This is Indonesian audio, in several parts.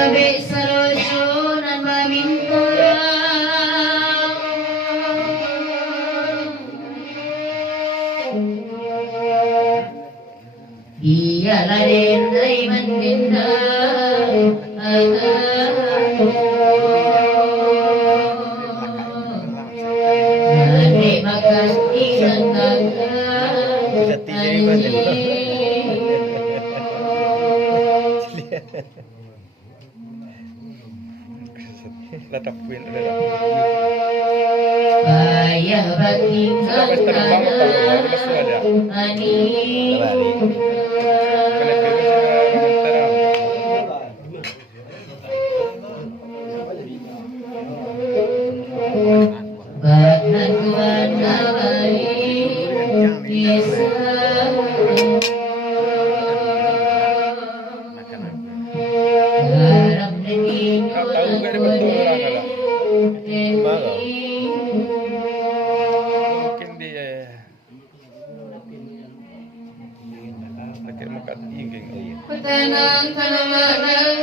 gabi sa losyonan maminto. Iyalarin ay mandinda Nani makastigan Ayah batingkan ani Bahkan kuana balik bisa Harap naging mungkin dia akhir makan ingin Petenang kanamanan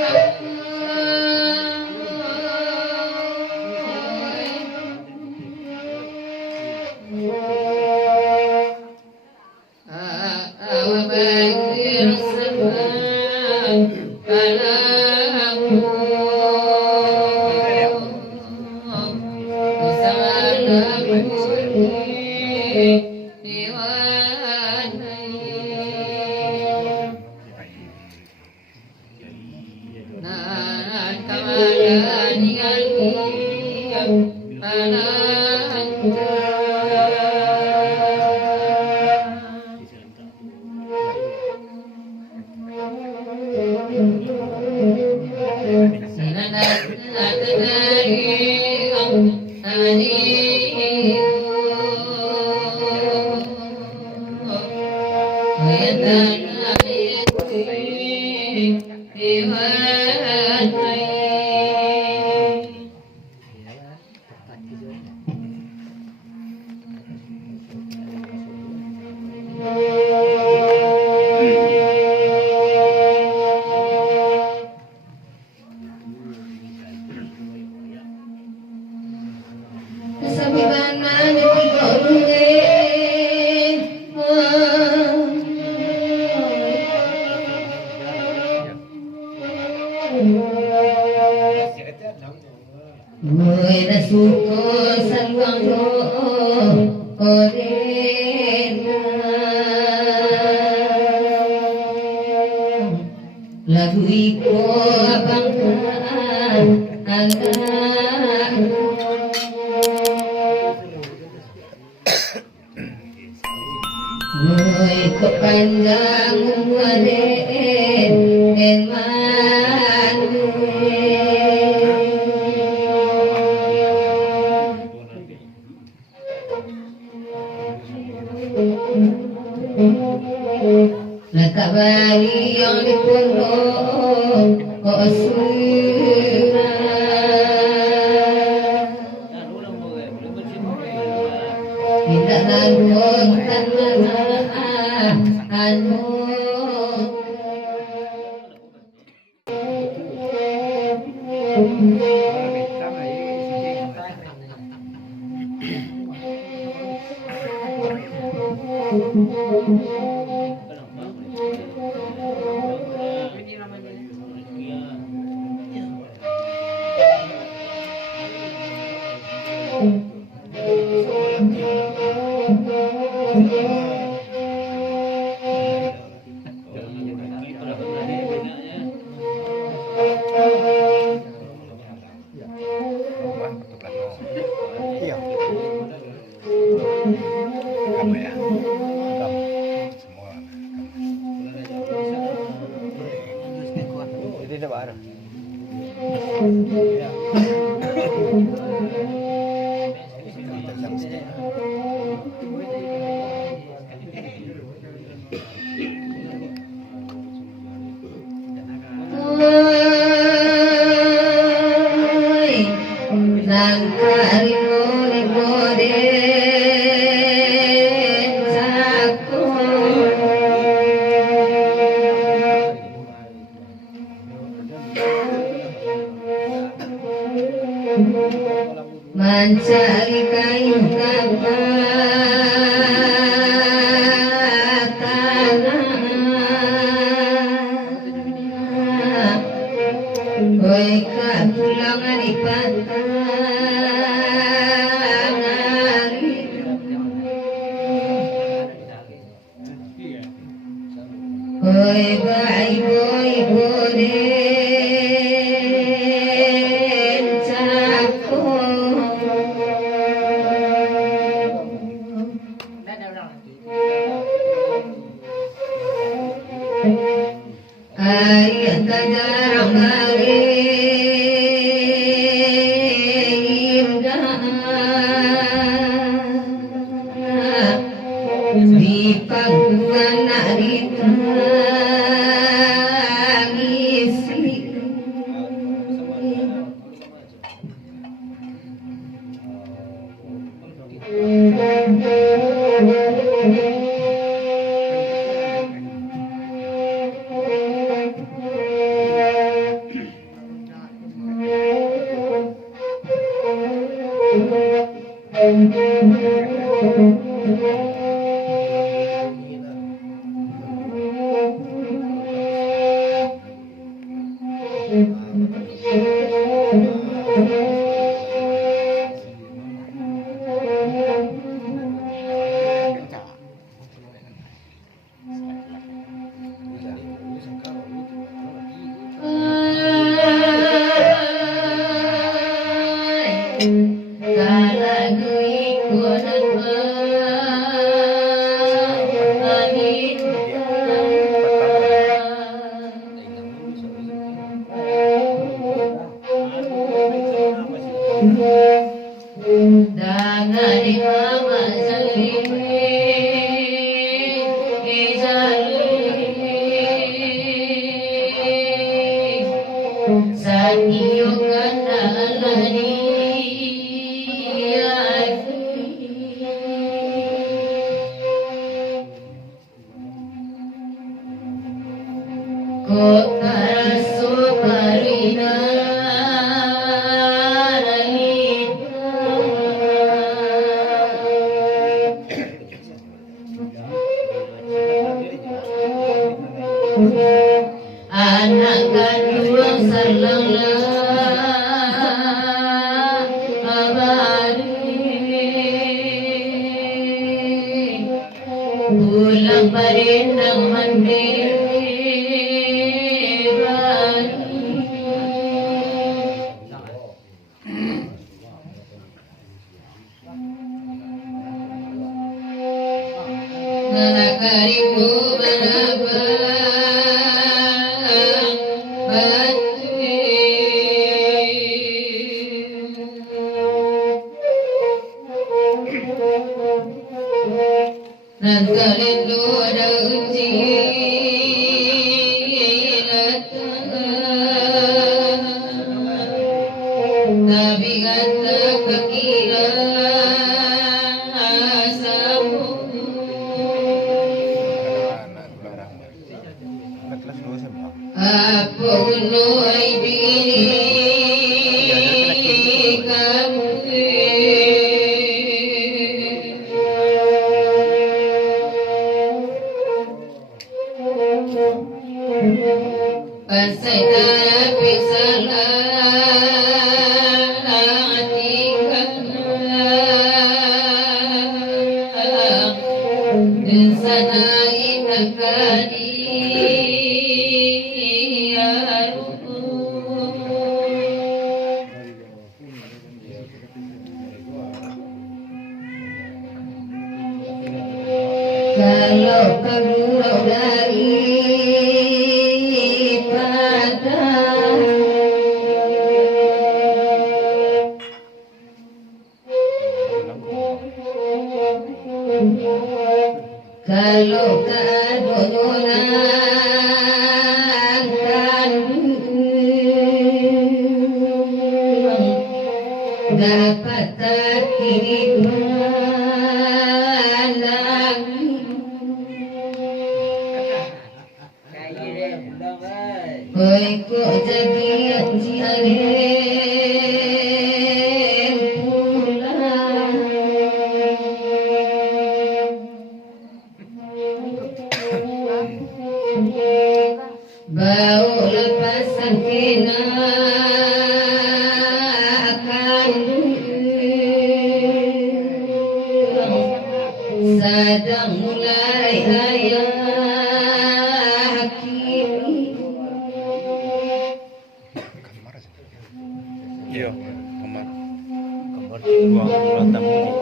Lagu iko abangkan iko panjang umure Nakabali yang dipundok Osura Tidak nanggung tanah anu mencari kain kapatan oi kapulangan di pantangan oi bai boy boden cakong ayat jarang balik di pangkuan ditangisi anak kandung sarlang abadi pulang parendang mandiri Nakaribu Nantalindu ada uji Nabi kata kekira asamu apa unu aidi kamu Pasai tapi salah hatikan di sana inakani kalau kamu dari kalau keadonan dapat terkiriman lagi oi kok jadi ciareng Iya, kamar. Kamar di ruang tamu di.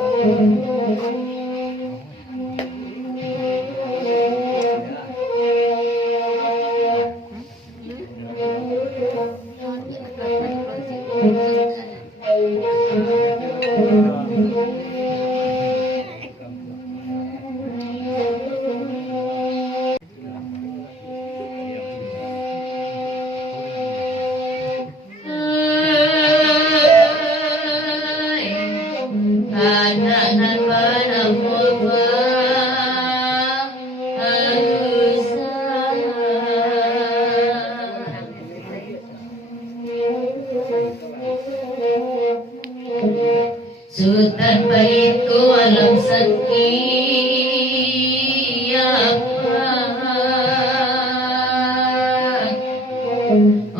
Sultan baitku alam sakti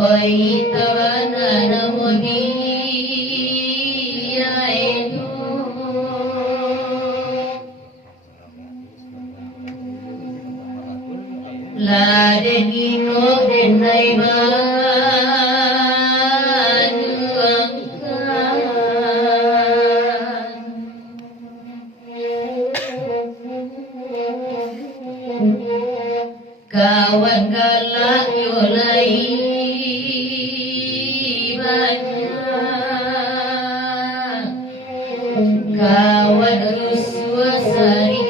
Oi tawana namoni aenu La denino denai kawan galak yolai banyak kawan rusua sari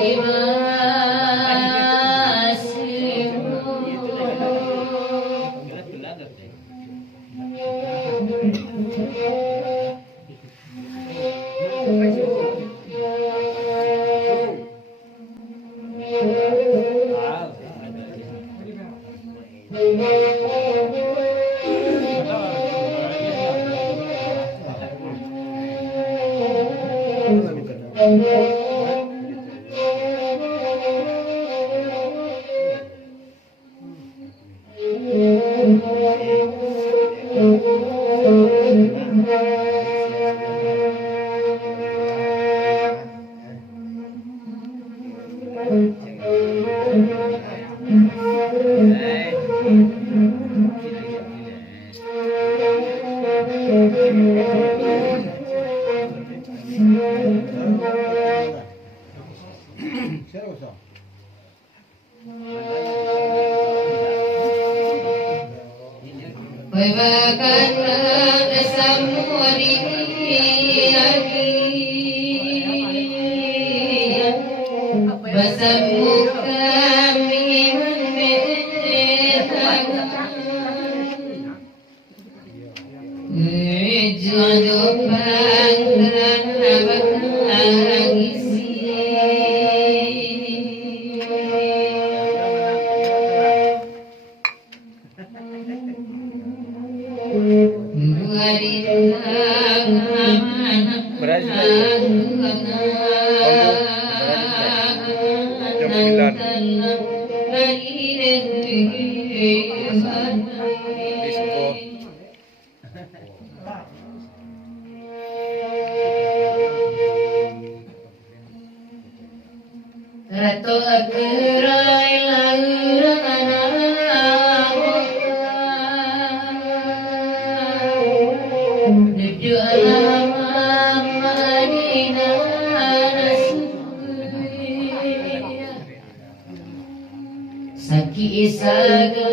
Saki isaga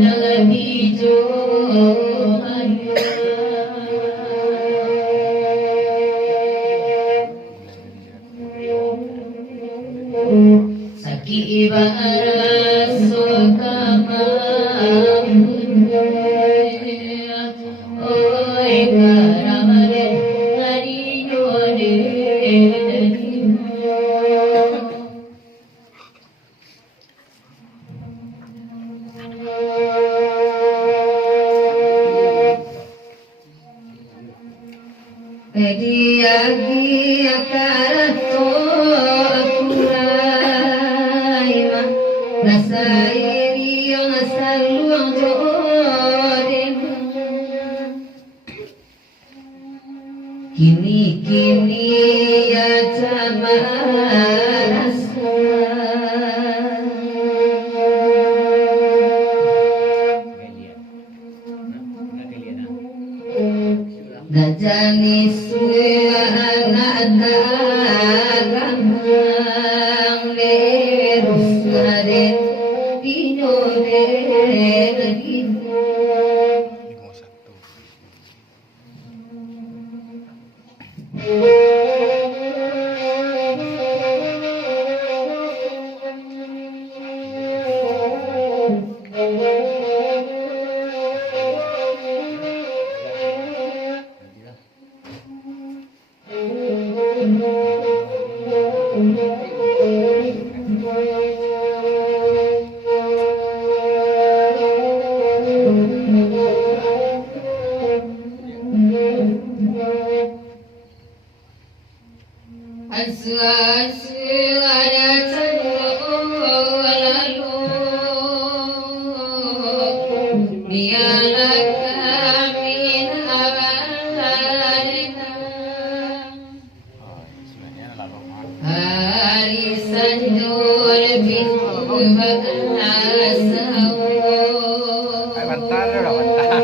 dalam hijau Saki ibarat sokama Oi karamale hari jode Pediagi akarato akulaima nasairi yang asaluang joden kini ya tamarasa Najanis anak dagang lerus ngaden dino gitu. 51. Asu ada lalu dialah kami nawarina hari sanjur bintu bahasau Ay, bantal na bantal.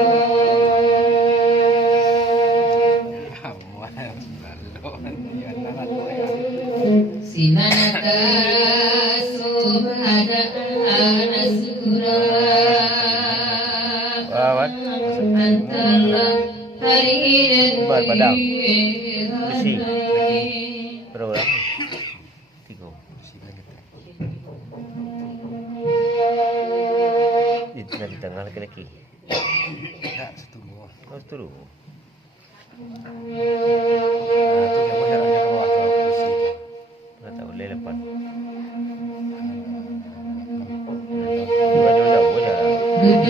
Yan na nga to yan. sinanata subhada nasura Awat. antara hari dan Bubar padang. besi Berapa orang? 3. Di tengah laki-laki. Ya, satu buah. Oh, turun. Nah, itu yang masyarakat ke bawah ke kursi. Nggak tahu lelepan. Gimana udah dari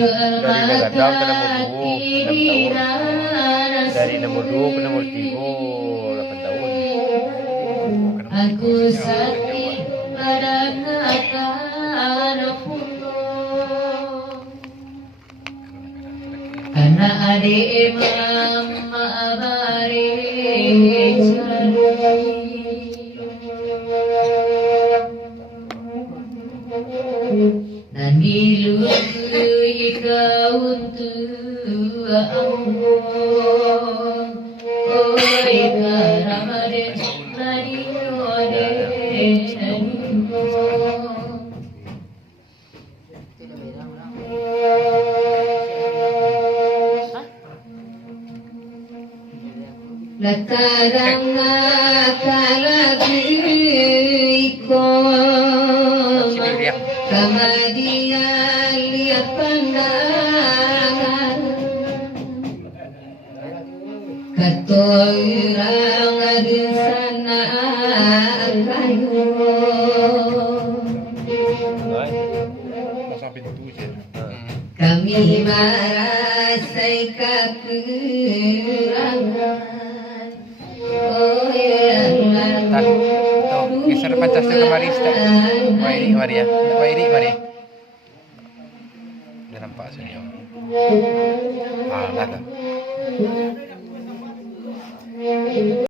Megadam ke nomor 2 6 tahun. Dari nomor 2 ke nomor 3 8 tahun. aku sakit pada kata anak adik imam ma'abari dan dilui kau untuk Allah oi karamade nari ode Latarang kalagikon Kemudian lihat pandangan Ketorang di sana kayu Pasang pintu je. Kami merasai kekurangan Oh ya Tahu geser Pancasila kemari Ustaz. Wah ini mari ya. Wah ini mari. Dah nampak senyum. Ah, dah.